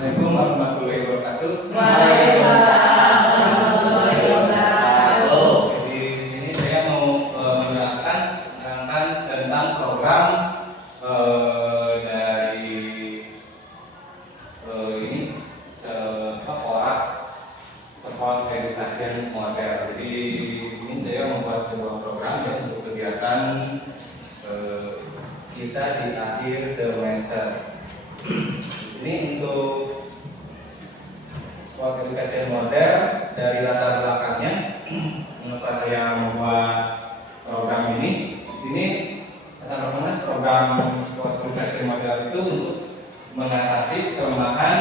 Assalamualaikum warahmatullahi wabarakatuh. Waalaikumsalam warahmatullahi wabarakatuh. Di sini saya mau menjelaskan tentang program dari ini sekolah Sport Education Model. Jadi di sini saya membuat sebuah program ya, untuk kegiatan kita di akhir semester. Di sini untuk Sport Education Model dari latar belakangnya, mengapa saya membuat program ini? Di sini latar belakangnya program Sport Education Model itu untuk mengatasi kelemahan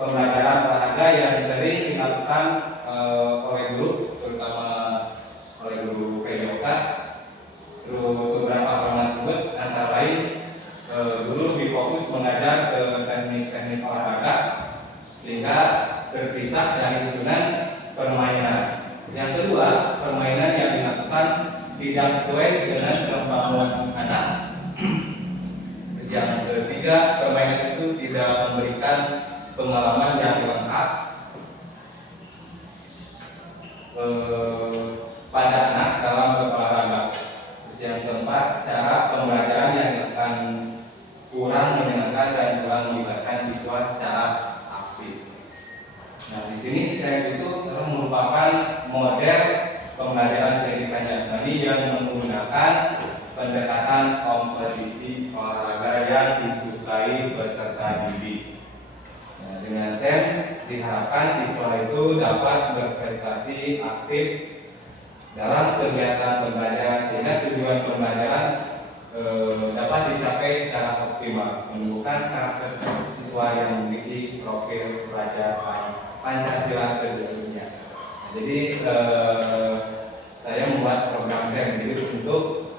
pembelajaran olahraga yang sering dilakukan oleh guru, terutama oleh guru PJOK. Terus beberapa kelemahan tersebut antara lain guru lebih fokus mengajar ke teknik-teknik olahraga sehingga terpisah dari susunan permainan. Yang kedua, permainan yang dilakukan tidak sesuai dengan kemampuan anak. Terus yang ketiga, permainan itu tidak memberikan pengalaman yang lengkap pada anak dalam berolahraga. Terus yang keempat, cara pembelajaran yang akan kurang menyenangkan dan kurang melibatkan siswa secara aktif. Nah, di sini saya itu telah merupakan model pembelajaran pendidikan jasmani yang menggunakan pendekatan kompetisi olahraga yang disukai peserta didik. Nah, dengan SEM diharapkan siswa itu dapat berprestasi aktif dalam kegiatan pembelajaran sehingga tujuan pembelajaran dapat dicapai secara optimal, menumbuhkan karakter siswa yang memiliki profil pelajar Pancasila sejatinya. Nah, jadi saya membuat program SEM jadi untuk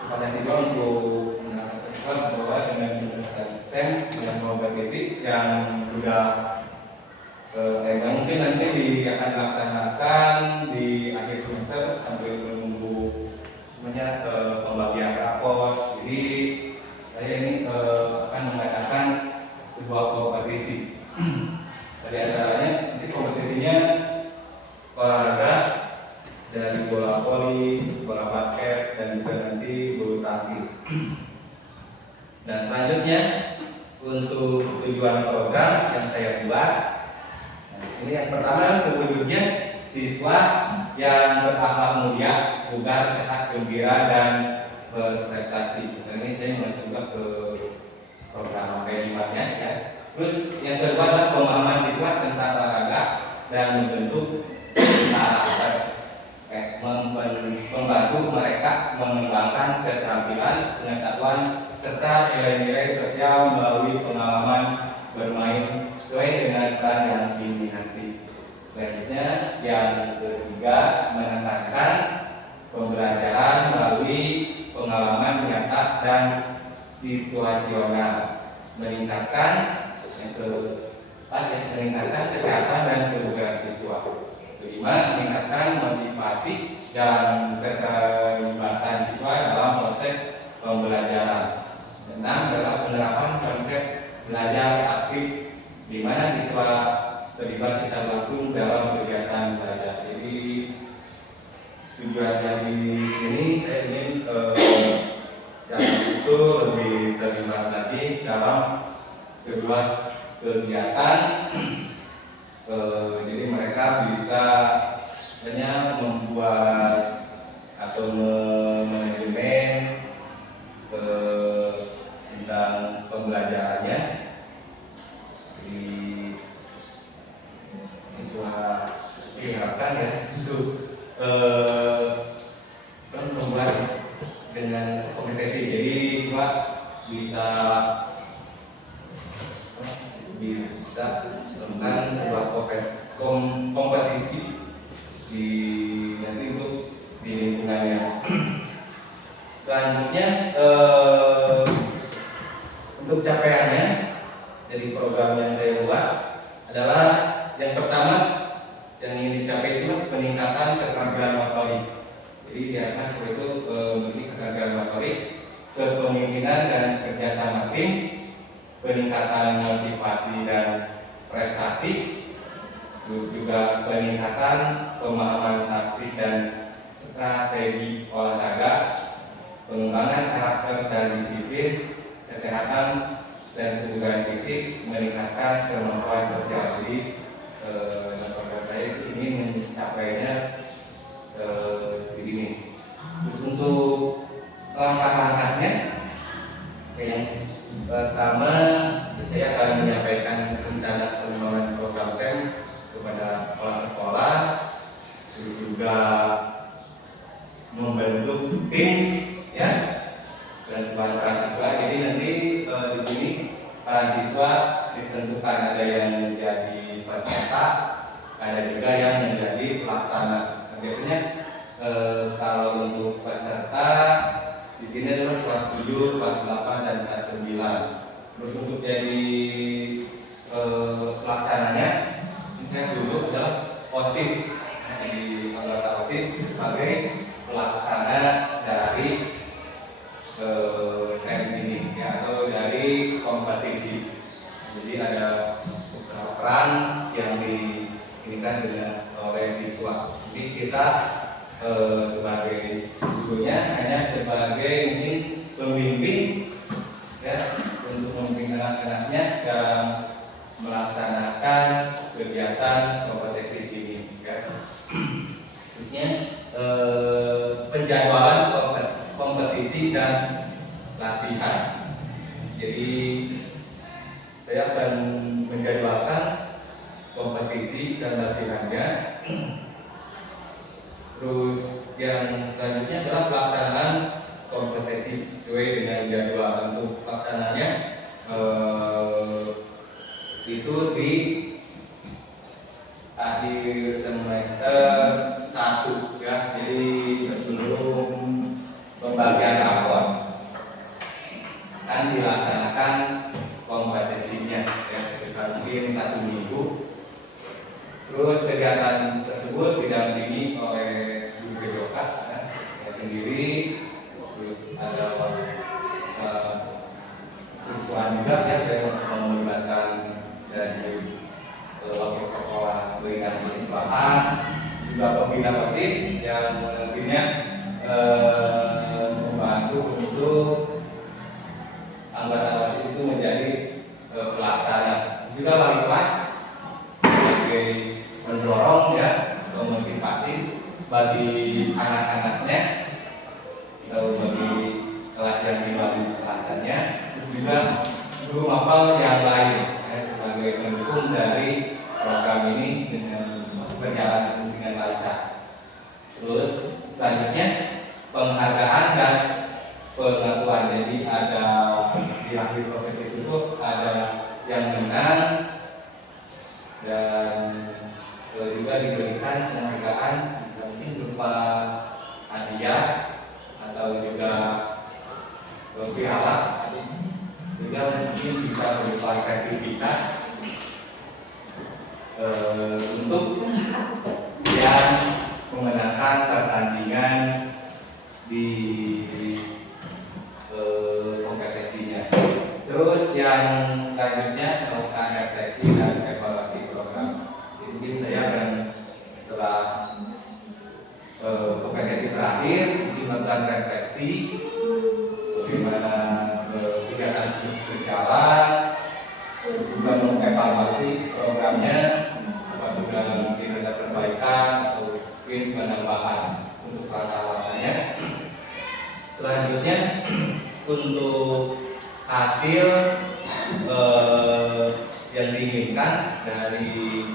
kepada siswa untuk mengenalkan siswa bahwa dengan pendekatan SEM yang kompetisi yang sudah mungkin nanti akan dilaksanakan di akhir semester sambil menunggu pembagian rapor. Jadi saya ini akan mengadakan sebuah kompetisi. Dari antaranya nanti kompetisinya olahraga dari bola voli, bola basket, dan juga nanti bulu tangkis. Nah, selanjutnya untuk tujuan program yang saya buat, nah, di sini yang pertama tujuannya siswa yang berakhlak mulia, bugar, sehat, gembira, dan berprestasi. Dan ini saya mencoba ke program kehidupannya ya. Terus yang kedua adalah pemahaman siswa tentang olahraga dan membentuk karakter, membantu mereka mengembangkan keterampilan, pengetahuan, serta nilai-nilai sosial melalui pengalaman bermain sesuai dengan peran yang diminati. Selanjutnya yang ketiga menekankan pembelajaran melalui pengalaman nyata dan situasional, meningkatkan yang keempat meningkatkan kesehatan dan kebugaran siswa. Kelima, meningkatkan motivasi dan keterlibatan siswa dalam proses pembelajaran. Enam adalah penerapan konsep belajar aktif di mana siswa terlibat secara langsung dalam kegiatan belajar. Jadi tujuan dari sini saya ingin siapa itu lebih terlibat lagi dalam sebuah kegiatan. Jadi mereka bisa hanya membuat atau memanajemen tentang pembelajarannya di siswa diharapkan ya untuk membuat dengan kompetisi. Jadi siswa bisa melakukan sebuah kompetisi di nanti untuk di lingkungannya. Selanjutnya untuk capaiannya dari program yang saya buat adalah yang pertama yang ingin dicapai itu peningkatan keterampilan motorik. Jadi diharapkan seperti itu memiliki keterampilan motorik, kepemimpinan dan kerjasama tim, peningkatan motivasi dan prestasi, terus juga peningkatan pemahaman taktik dan strategi olahraga, pengembangan karakter dan disiplin, kesehatan dan kebugaran fisik, meningkatkan kemampuan sosial. Jadi program saya ini mencapainya seperti ini. Terus untuk langkah-langkahnya, yang pertama saya akan menyampaikan rencana pengembangan program SEM kepada kepala sekolah, terus juga membentuk tim ya dan peran siswa. Jadi nanti di sini peran siswa ditentukan, ada yang menjadi peserta, ada juga yang menjadi pelaksana. Nah, biasanya kalau untuk peserta di sini adalah kelas 7, kelas 8 dan kelas 9. Terus untuk jadi pelaksananya, saya dulu adalah OSIS. Di anggota OSIS sebagai pelaksana dari SEM ini ya, atau dari kompetisi. Jadi ada beberapa peran yang diinginkan oleh siswa. Jadi kita sebagai gurunya hanya sebagai mungkin pembimbing ya, untuk membimbing anak-anaknya dalam melaksanakan kegiatan kompetisi ini ya. Khususnya penjadwalan kompetisi dan latihan. Jadi saya akan menjadwalkan kompetisi dan latihannya. Terus yang selanjutnya adalah pelaksanaan kompetisi sesuai dengan jadwal. Untuk pelaksananya itu di akhir semester 1 ya, jadi sebelum pembagian rapor kan dilaksanakan kompetisinya ya, sekitar mungkin 1 minggu. Terus kegiatan tersebut didampingi oleh Bu Bedokas ya, sendiri. Terus ada siswa juga ya, saya melibatkan dari wakil sekolah berikan mahasiswaan, juga pembina OSIS yang nantinya membantu untuk anggota OSIS itu menjadi pelaksana. Juga wali kelas sebagai mendorong ya, atau motivasi bagi anak-anaknya atau bagi kelas yang dilalui kelasannya. Terus juga guru mapel yang lain ya, sebagai pendukung dari program ini dengan berjalan dengan lancar. Terus selanjutnya penghargaan dan pengakuan. Jadi ada di akhir kompetisi itu ada yang menang dan juga diberikan penghargaan, bisa mungkin berupa hadiah atau juga piala, juga mungkin bisa berupa sertifikat untuk yang memenangkan pertandingan di kompetisinya. Terus yang selanjutnya melakukan refleksi dan evaluasi program. Jadi mungkin saya akan setelah kompetisi berakhir melakukan refleksi bagaimana kegiatan berjalan, juga mengevaluasi programnya, apa sudah mungkin ada perbaikan atau mungkin penambahan untuk langkah-langkahnya. Selanjutnya untuk hasil yang diinginkan dari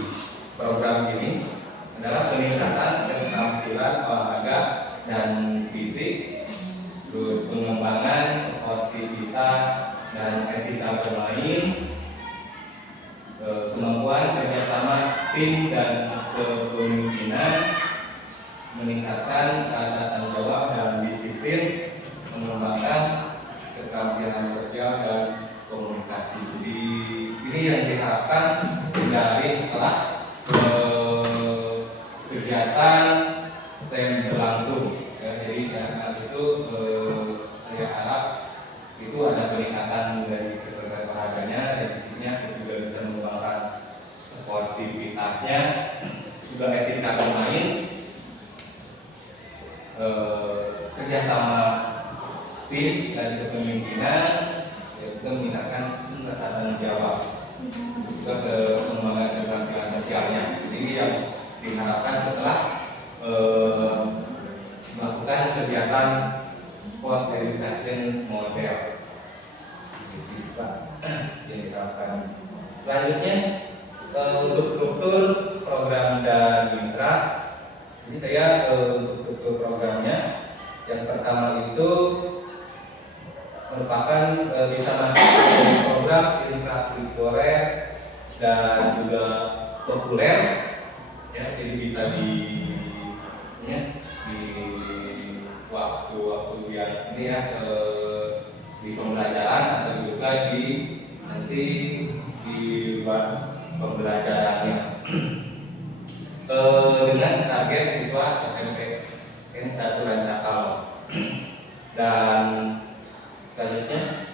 program ini adalah peningkatan keterampilan olahraga dan fisik, terus pengembangan sportivitas dan etika bermain, kemampuan kerjasama tim dan kepemimpinan, meningkatkan rasa tanggung jawab dan disiplin, mengembangkan keterampilan sosial dan komunikasi. Jadi ini yang diharapkan dari setelah kegiatan SEM berlangsung. Ya, jadi saat itu saya harap itu ada peningkatan dari juga ke pengembangan keterampilan sosialnya. Jadi ini yang diharapkan setelah melakukan kegiatan sport education model di siswa yang diterapkan. Selanjutnya untuk struktur program dan mitra, ini saya untuk struktur programnya yang pertama itu merupakan bisa masuk dari program intrakurikuler dan juga populer, ya, jadi bisa di waktu-waktu yang ini ya, di pembelajaran atau juga nanti di luar pembelajarannya. Dengan target siswa SMP N1 Rancakal. Dan selanjutnya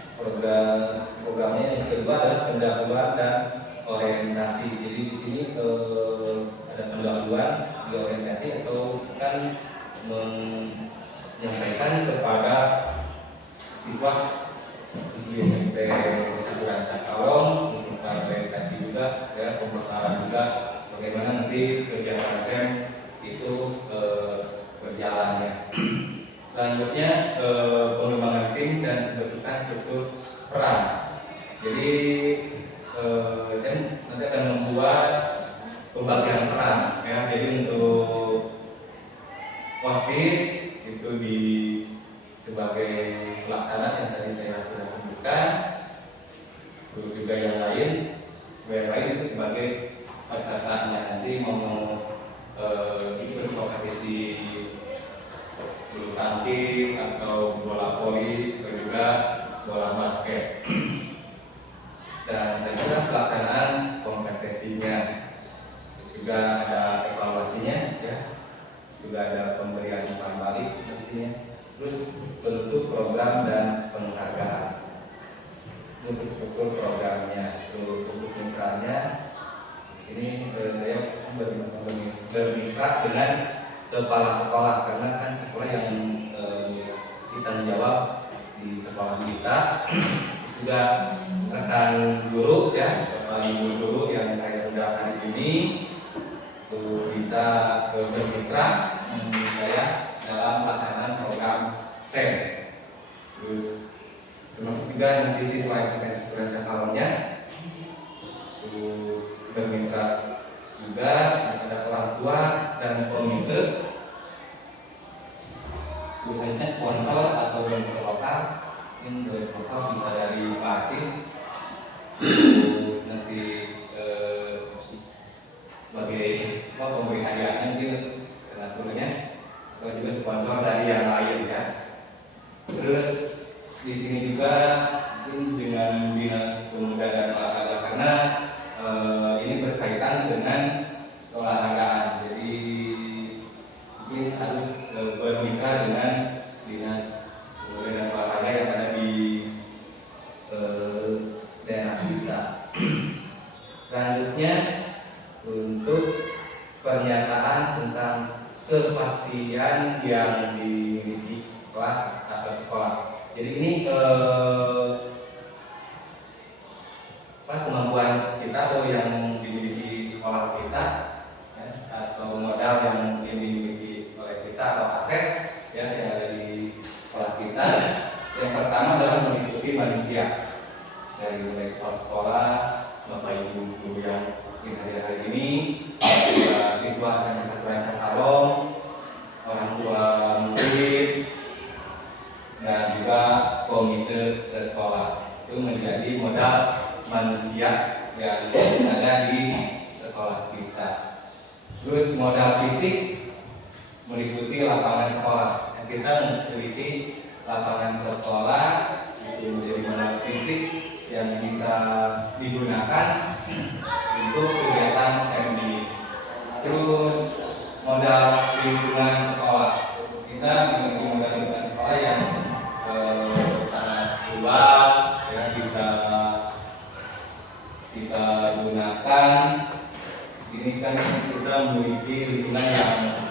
programnya yang kedua adalah pendahuluan dan orientasi. Jadi di sini ada pendahuluan di orientasi atau kan menyampaikan kepada siswa di SMP N1 Rancakal untuk orientasi juga, ya, pembekalan juga bagaimana nanti kegiatan SEM itu berjalannya. Selanjutnya pengembangan tim dan pembentukan struktur peran. Jadi SEM nanti akan membuat pembagian peran, ya. Jadi untuk OSIS itu sebagai pelaksana yang tadi saya sudah sebutkan, terus juga yang lain itu sebagai pesertanya nanti mau ikut kompetisi bulu tangkis atau bola voli atau juga bola basket. Dan tentunya pelaksanaan kompetisinya juga ada evaluasinya, ya, juga ada pemberian umpan balik nantinya, terus bentuk program dan penghargaan untuk struktur programnya. Terus untuk mitranya, di sini saya bermitra dengan kepala sekolah, karena kan sekolah yang kita menjawab di sekolah kita, juga rekan guru, ya, kepala ibu guru yang saya undang hari ini untuk bisa bermitra saya dalam pelaksanaan program SEM. Terus termasuk juga nanti siswa SMP Rancakalalnya bermitra juga, ada orang tua dan komite, biasanya sponsor atau donor lokal. Ini donor lokal bisa dari basis nanti sebagai pemberi hadiahnya mungkin donaturnya, atau juga sponsor dari yang lain, ya. Terus di sini juga mungkin dengan Dinas Pemuda dan Olahraga, karena ini berkaitan dengan olahragaan, jadi mungkin harus bermitra dengan Dinas Pemuda dan Olahraga yang ada di daerah kita. Selanjutnya untuk pernyataan tentang kepastian yang dimiliki kelas atau sekolah. Jadi ini kemampuan kita atau yang dimiliki sekolah kita, ya, atau modal yang dimiliki oleh kita atau aset, ya, yang ada di sekolah kita. Yang pertama adalah mengikuti manusia, dari mulai kepala sekolah, bapak ibu guru yang hadir hari ini, siswa SMP Rancakal, orang tua murid, dan juga komite sekolah. Itu menjadi modal manusia yang ada di sekolah kita. Terus modal fisik meliputi lapangan sekolah. Kita memiliki lapangan sekolah itu menjadi modal fisik yang bisa digunakan untuk kegiatan SEM ini. Terus modal lingkungan sekolah, kita memiliki modal lingkungan sekolah yang sangat luas, ya, bisa kita gunakan. Di sini kan kita memiliki lingkungan yang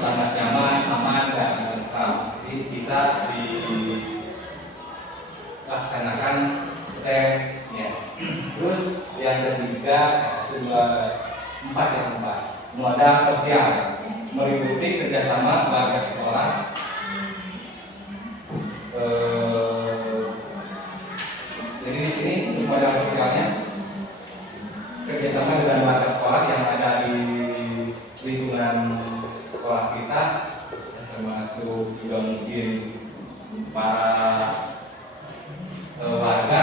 sangat nyaman, aman, dan tentram. Jadi bisa dilaksanakan SEM-nya. Terus yang ketiga, satu, dua, empat ya empat. Modal sosial meliputi kerjasama warga sekolah, jadi di sini untuk modal sosialnya kerjasama dengan warga sekolah yang ada di lingkungan sekolah kita, termasuk juga mungkin para warga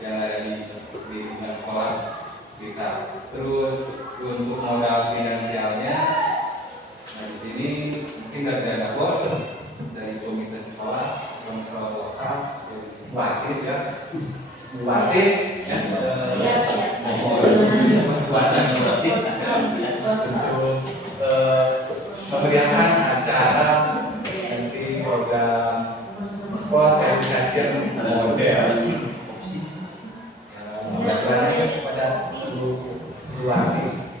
yang ada di lingkungan sekolah kita. Terus untuk modal finansialnya, nah di sini mungkin dari dana bos, dari komite sekolah, sponsor lokal, wasis ya, wasis ya, untuk memeriahkan acara nanti program sport education model. Banyak kepada seluruh wasis,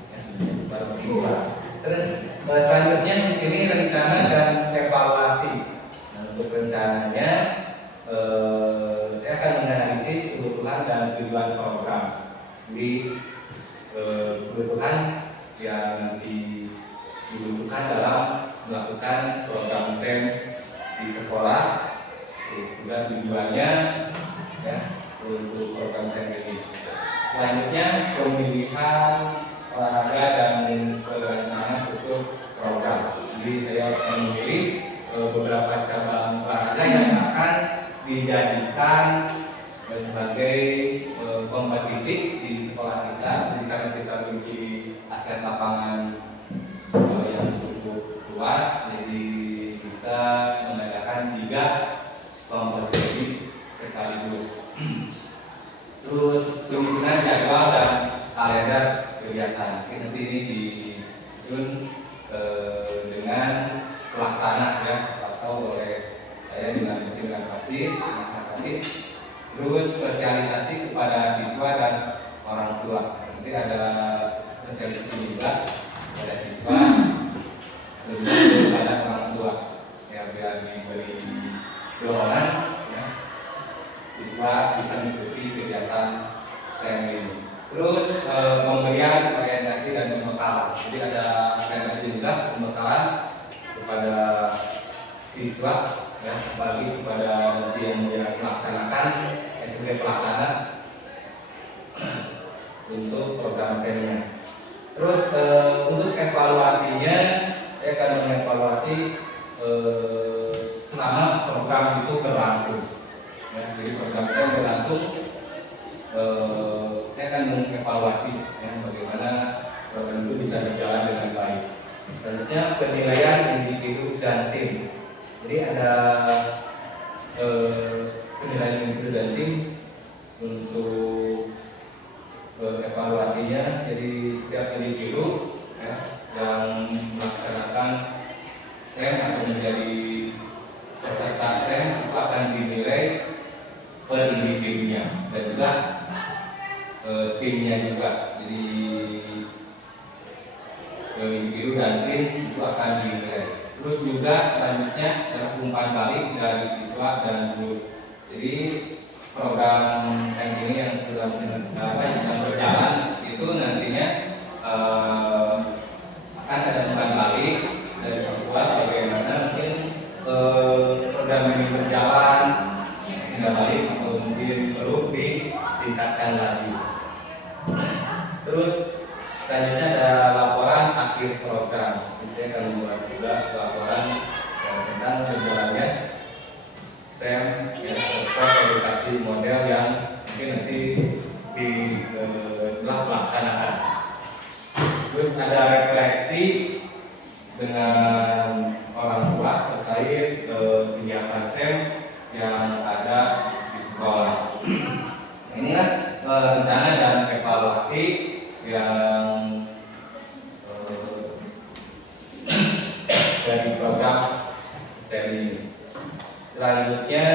para siswa. Terus selanjutnya di sini rencana dan evaluasi. Nah, untuk rencananya saya akan menganalisis kebutuhan dan tujuan program. Jadi kebutuhan yang nanti dibutuhkan dalam melakukan program SEM di sekolah, terus juga tujuannya ya untuk program SEM ini. Selanjutnya pemilihan olahraga dan perencanaan struktur program. Jadi saya akan memilih beberapa cabang olahraga yang akan dijadikan sebagai kompetisi di sekolah kita. Jadi karena kita memiliki aset lapangan yang cukup luas, jadi bisa mengadakan 3 kompetisi sekaligus. Terus penyusunan jadwal dan kalender kegiatan. Nanti ini disusun dengan pelaksana ya, atau oleh saya dengan kasis. Terus sosialisasi kepada siswa dan orang tua. Nanti ada sosialisasi juga kepada siswa dan kepada orang tua. Ya biar diberi dorongan ya, siswa bisa mengikuti kegiatan SEM ini. Terus pemberian orientasi dan pembekalan. Jadi ada orientasi juga pembekalan kepada siswa, ya, apalagi kepada nanti yang melaksanakan sebagai pelaksana untuk program SEM-nya. Terus untuk evaluasinya, saya akan mengevaluasi selama program itu berlangsung. Ya, jadi program SEM berlangsung, saya akan mengevaluasi ya, bagaimana program itu bisa berjalan dengan baik. Selanjutnya penilaian individu dan tim. Jadi ada penilaian individu dan tim untuk evaluasinya. Jadi setiap individu ya, yang melaksanakan SEM atau menjadi peserta SEM itu akan dinilai per individunya dan juga timnya juga. Jadi individu dan tim itu akan dinilai. Terus juga selanjutnya ada umpan balik dari siswa dan guru. Jadi program SEM ini yang sudah yang berjalan itu nantinya akan ada umpan balik dari siswa bagaimana mungkin program ini berjalan sehingga baik atau mungkin perlu ditingkatkan lagi. Terus selanjutnya ada laporan akhir program. Saya akan membuat juga laporan tentang berjalannya SEM sport edukasi model yang mungkin nanti di setelah pelaksanaan. Terus ada refleksi dengan orang tua terkait kegiatan SEM yang ada di sekolah. Inilah rencana dan evaluasi yang dari program SEM ini. Selanjutnya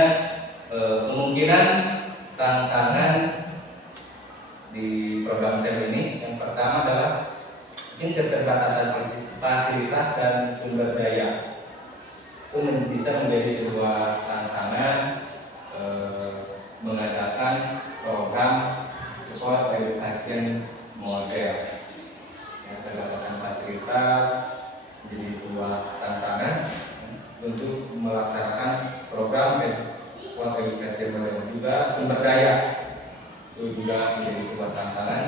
kemungkinan tantangan di program SEM ini yang pertama adalah mungkin keterbatasan fasilitas dan sumber daya. Itu bisa menjadi sebuah tantangan mengadakan program Sport Education Model. Yang keterbatasan fasilitas menjadi sebuah tantangan untuk melaksanakan program Sport Education Model. Juga sumber daya itu juga menjadi sebuah tantangan.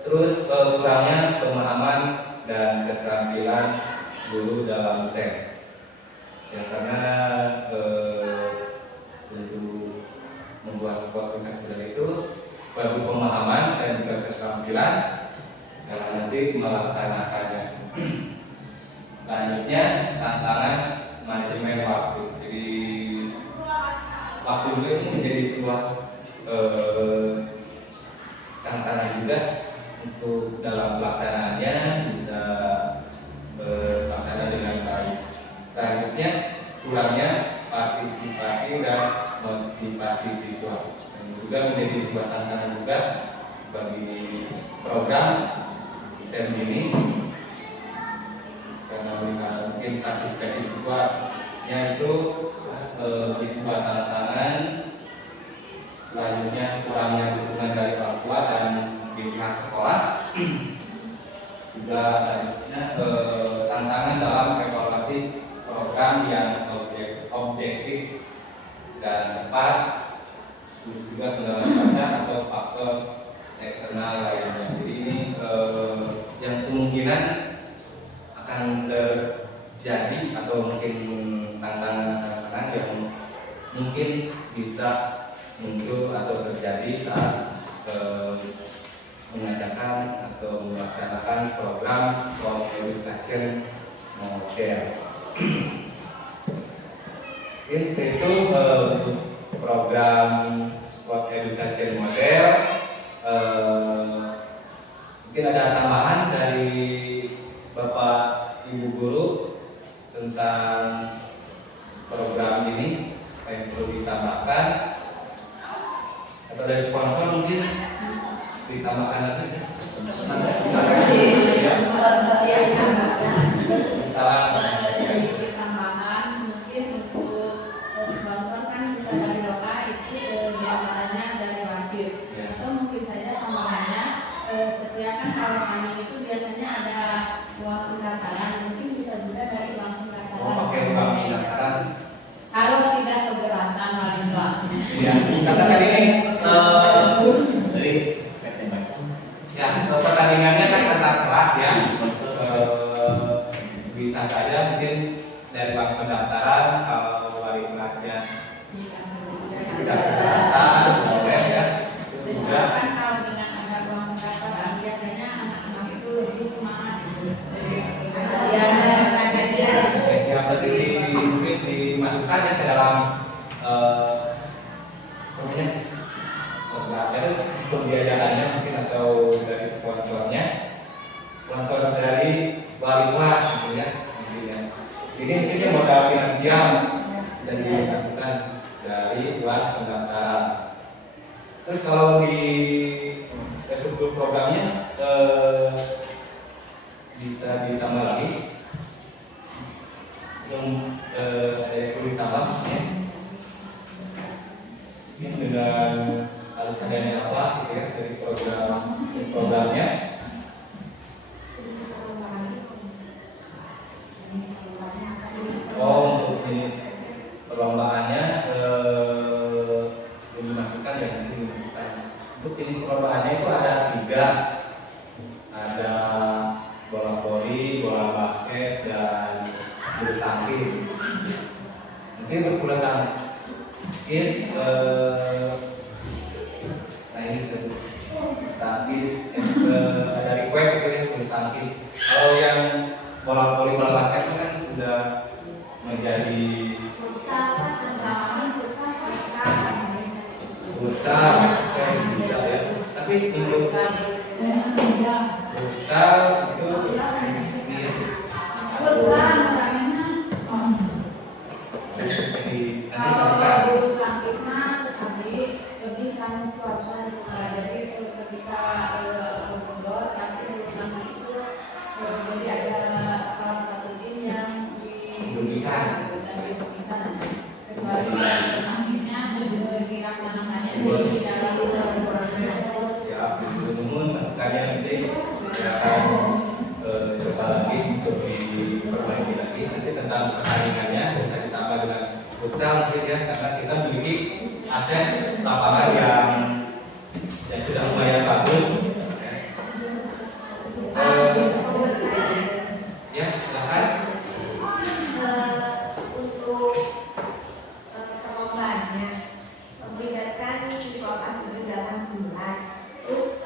Terus kurangnya pemahaman dan keterampilan guru dalam SEN. Ya, karena untuk membuat sport education model itu perlu pemahaman dan juga keterampilan dalam nanti melaksanakannya. Selanjutnya tantangan manajemen waktu. Jadi waktu juga ini menjadi sebuah tantangan juga untuk dalam pelaksanaannya bisa terlaksana dengan baik. Selanjutnya kurangnya partisipasi dan motivasi siswa. Dan juga menjadi sebuah tantangan juga bagi program SEN ini karena mungkin partisipasi siswanya itu menjadi sebuah tantangan. Selanjutnya kurangnya dukungan dari orang tua dan pihak sekolah. Juga selanjutnya tantangan dalam evaluasi program yang objektif dan tepat. Terus juga kendala cuaca atau faktor eksternal lainnya. Jadi ini yang kemungkinan akan terjadi atau mungkin tantangan-tantangan yang mungkin bisa muncul atau terjadi saat mengadakan atau melaksanakan program Sport Education Model. Itu program Sport Education Model. Mungkin ada tambahan dari Bapak Ibu Guru tentang program ini apa yang perlu ditambahkan, atau dari sponsor mungkin ditambahkan lagi. Tambahan mungkin untuk sponsor kan bisa dari lokal itu diantaranya dari wasit. Atau mungkin saja tambahannya setiap kan kalau kami itu biasanya ada uang pendaftaran, mungkin bisa juga dari uang pendaftaran. Oh, pakai uang pendaftaran. Kalau tidak keberatan wali kelasnya. Iya, kata tadi nih dari ya pertandingannya kan antar kelas ya. Bisa saja mungkin dari uang pendaftaran kalau wali kelasnya tidak keberatan boleh ya. Juga Kan kalau dengan ada uang pendaftaran biasanya anak-anak itu lebih semangat siapa tadi mungkin dimasukkan ya ke dalam pembiayaannya mungkin atau dari sponsornya, sponsor dari wali kelas gitu ya intinya. Sini mungkinnya modal finansial bisa dimasukkan dari uang pendaftaran. Terus kalau di struktur programnya bisa ditambah lagi yang ada yang perlu ditambah ya. Ini dengan harus adanya apa gitu ya dari programnya. Oh, untuk jenis perlombaannya belum dimasukkan ya, nanti dimasukkan. Untuk jenis perlombaannya itu ada 3, ada bola voli, bola basket, dan bulu tangkis. Mungkin untuk bulu tangkis tangkis ada request gitu ya bulu tangkis. Kalau yang bola voli, bola basket itu kan sudah menjadi futsal bisa ya. Tapi untuk futsal itu bulu tangkis tetapi lebih kan cuaca jadi ketika outdoor tapi bulu tangkis itu jadi ada salah satu tim yang dirugikan. Kecuali bulu tangkisnya dilaksanakannya di Siap, namun masukannya nanti saya akan coba lagi untuk diperbaiki lagi. Nanti tentang pertandingannya bisa ditambah dengan futsal mungkin ya, karena kita memiliki aset lapangan yang sudah lumayan bagus. Ya, silakan. Untuk perlombaannya membedakan siswa kelas 7, 8, 9. Terus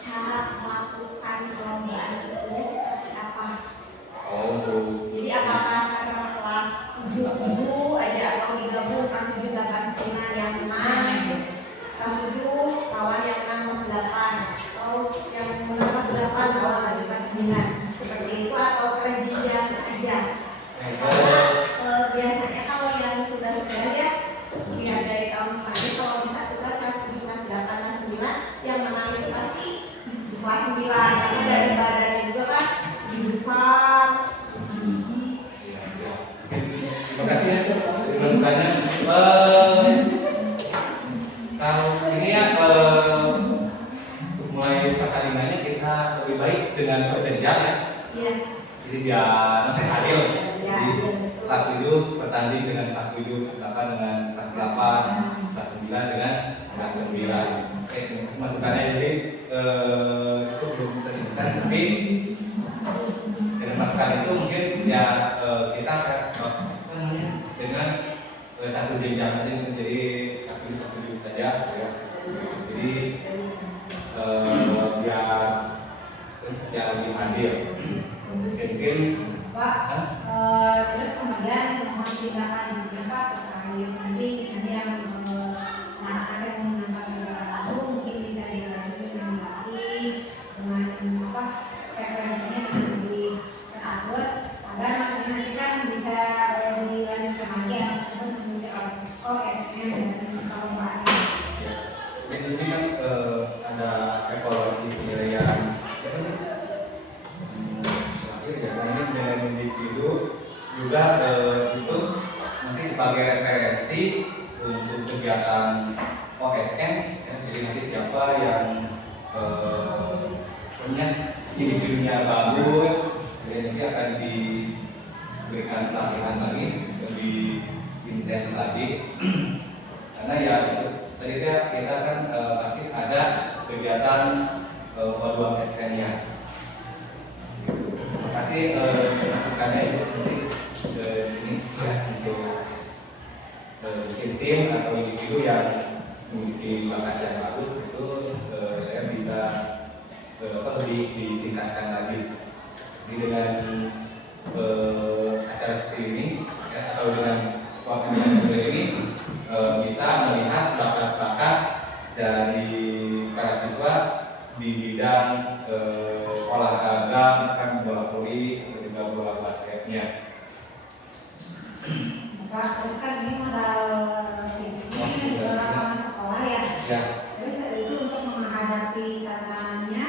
cara melakukan perlombaan itunya seperti apa? Jadi apakah karena kelas 7 aja atau digabung kelas 7, 8, 9 yang menang, kelas 7 lawan yang menang kelas 8, atau yang menang kelas 8 lawan lagi kelas 9, seperti itu, atau per jenjang saja? Karena biasanya kalau yang sudah ya lihat dari tahun kemarin, kalau bisa kita kelas 7, kelas 8, kelas 9 yang menang itu pasti di kelas 9, karena dari badannya juga kan lebih besar. Terima kasih ya, terima banyak. Kalau ini ya untuk mulai pertandingannya kita lebih baik dengan berjenjang ya. Iya. Jadi biar nanti adil. Iya. Jadi kelas 7 bertanding dengan kelas 7, kelas 8 dengan kelas 8, kelas 9 dengan kelas 9. Oke, masukannya jadi itu belum terciptakan, tapi dengan masukan itu mungkin ya kita dengan satu jenjang aja jadi satu saja ya. Jadi biar lebih adil. Mungkin Pak, terus kemudian mohon tindakan juga Pak terkait nanti misalnya yang anak-anak yang menggunakan kendaraan itu mungkin bisa dilalui dengan dilatih dengan frekuensinya lebih teratur agar maksudnya nanti kan bisa dilanjutkan lagi yang tersebut mengikuti OSN dan perlombaannya. di sini kan ada evaluasi penilaian ini dengan individu juga itu nanti sebagai referensi untuk kegiatan OSN ya, jadi nanti siapa yang punya individunya bagus jadi nanti akan diberikan pelatihan lagi lebih intens lagi karena ya tadi kita kan pasti ada kegiatan O2SN nya. Terima kasih masukannya itu nanti ke sini ya untuk tim atau individu yang memiliki bakat yang bagus itu saya bisa lebih ditingkatkan lagi. Jadi dengan acara seperti ini ya, atau dengan sport yang seperti ini bisa melihat bakat-bakat dari para siswa di bidang olahraga, misalkan bola voli atau juga bola basketnya. Pak, terus kan ini modal fisiknya di lapangan sekolah ya. Ya. Terus itu untuk menghadapi tantangannya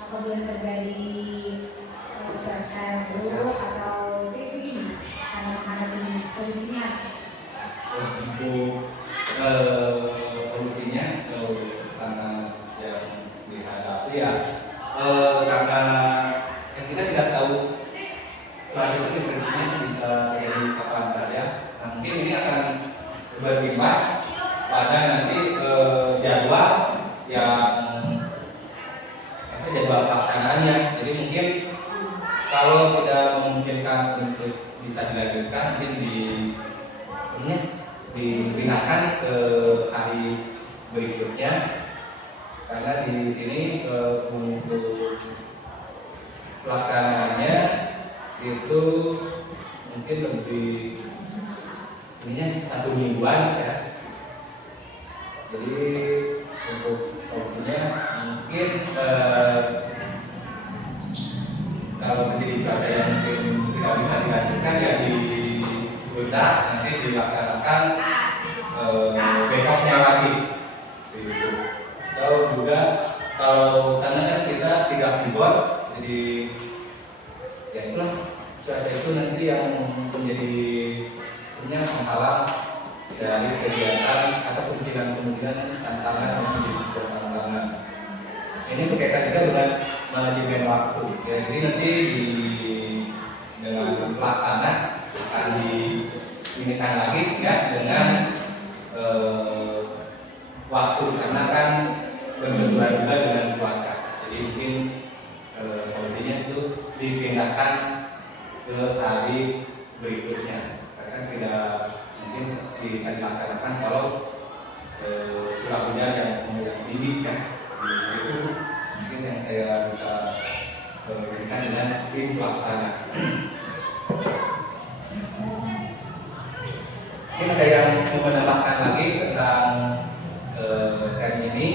apabila terjadi cuaca yang buruk atau itu gimana? Cara menghadapi solusinya? Untuk solusinya atau tantangan yang dihadapi ya karena yang kita tidak tahu cuaca itu prediksinya bisa terjadi kapan saja. Nah, mungkin ini akan berimbas pada nanti jadwal jadwal pelaksanaannya. Jadi mungkin kalau tidak memungkinkan untuk bisa dilanjutkan mungkin dipindahkan ke hari berikutnya karena di sini untuk pelaksanaannya itu mungkin lebih ininya 1 mingguan ya. Jadi untuk solusinya mungkin kalau terjadi cuaca yang mungkin tidak bisa dilanjutkan ya ditunda nanti dilaksanakan besoknya lagi. Gitu. Atau juga kalau karena kan kita tidak ribet jadi ya itulah cuaca itu nanti yang menjadi punya menghalang dari kegiatan atau kemungkinan tantangan yang menjadi sebuah tantangan. Ini berkaitan juga dengan manajemen waktu. Ya, jadi nanti dengan pelaksana akan diinikan lagi ya dengan waktu, karena kan berbenturan juga dengan cuaca. Jadi mungkin solusinya itu dipindahkan ke hari berikutnya, karena tidak mungkin bisa dilaksanakan kalau curah hujan yang tinggi ya. Jadi itu mungkin yang saya bisa berikan dengan tim pelaksana. Mungkin ada yang mau menambahkan lagi tentang sharing ini.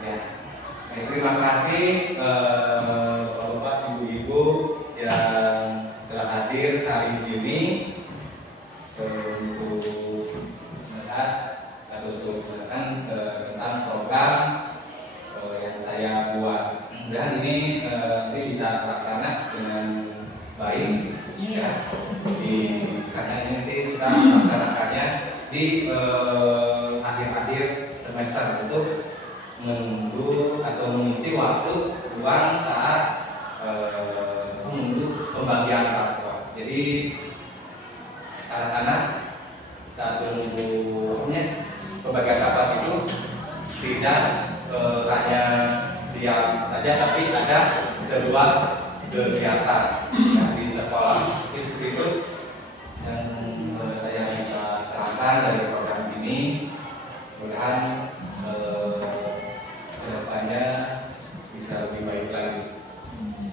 Ya. Terima kasih Bapak Ibu-ibu yang telah hadir hari ini untuk melihat atau untuk tentang program yang saya buat. Dan ini nanti bisa terlaksana dengan baik ya. Karena ini nanti kita melaksanakannya di akhir-akhir semester untuk menunggu atau mengisi waktu luang saat menunggu pembagian rapor. Jadi anak-anak saat menunggu pembagian rapat itu tidak hanya diam saja, tapi ada sebuah kegiatan di sekolah. Itu yang saya bisa terangkan dari program ini. Mudah-mudahan kedepannya bisa lebih baik lagi.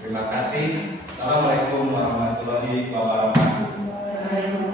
Terima kasih. Assalamualaikum warahmatullahi wabarakatuh.